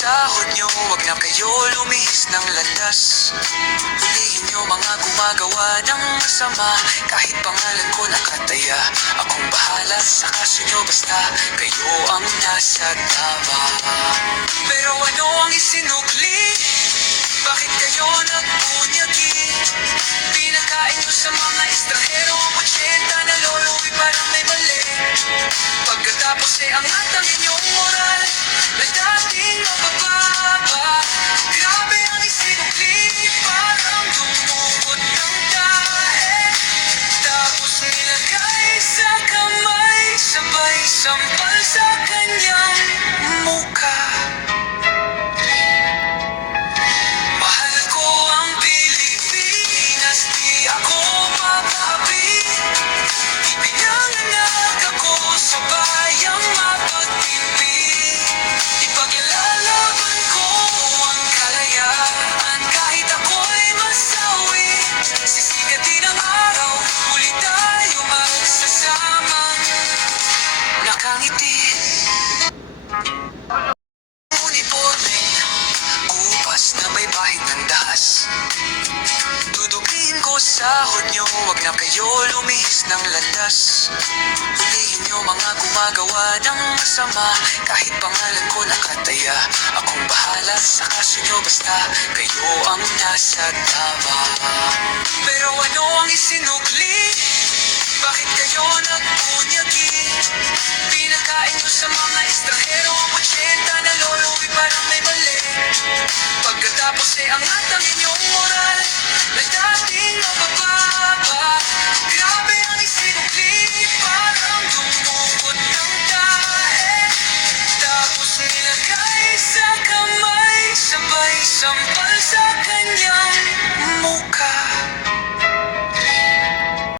sahod nyo, wag na kayo lumihis ng landas. Hulihin nyo mga gumagawa ng masama, kahit pangalan ko nakataya. Akong bahala sa kaso nyo, basta kayo ang nasa tama. Pero ano ang isinukli? Bakit kayo nagbunyagi? Pinakain nyo sa mga estranghero ang 80 na lolo'y parang may mali. Pagkatapos angat ang inyong moral na dating mabababa. Grabe ang isinukli, parang dumukot ng tae. Tapos nilagay sa kamay, sabay sampal sa kanyang mukha. Mahal ko ang Pilipinas, di ako papapi. Ipinanganak ako sa bayang mapagpipili. Ipaglalaban ko ang kalayaan kahit ako'y masawi. Sisigatin ang araw, muli tayo magsasamang nakangiti. Uniformeng kupas na may bahid ng dahas. Dudugiin ko sahod nyo, wag na kayo lumihis ng landas. Hulihin nyo mga gumagawa ng masama, kahit pangalan ko nakataya. Akong bahala sa kaso nyo, basta kayo ang nasa tama. Pero ano ang isinukli? Bakit kayo nagbunyagi? Pinakain nyo sa mga estranghero ang 80 na lolo'y parang may mali. Pagkatapos angat ang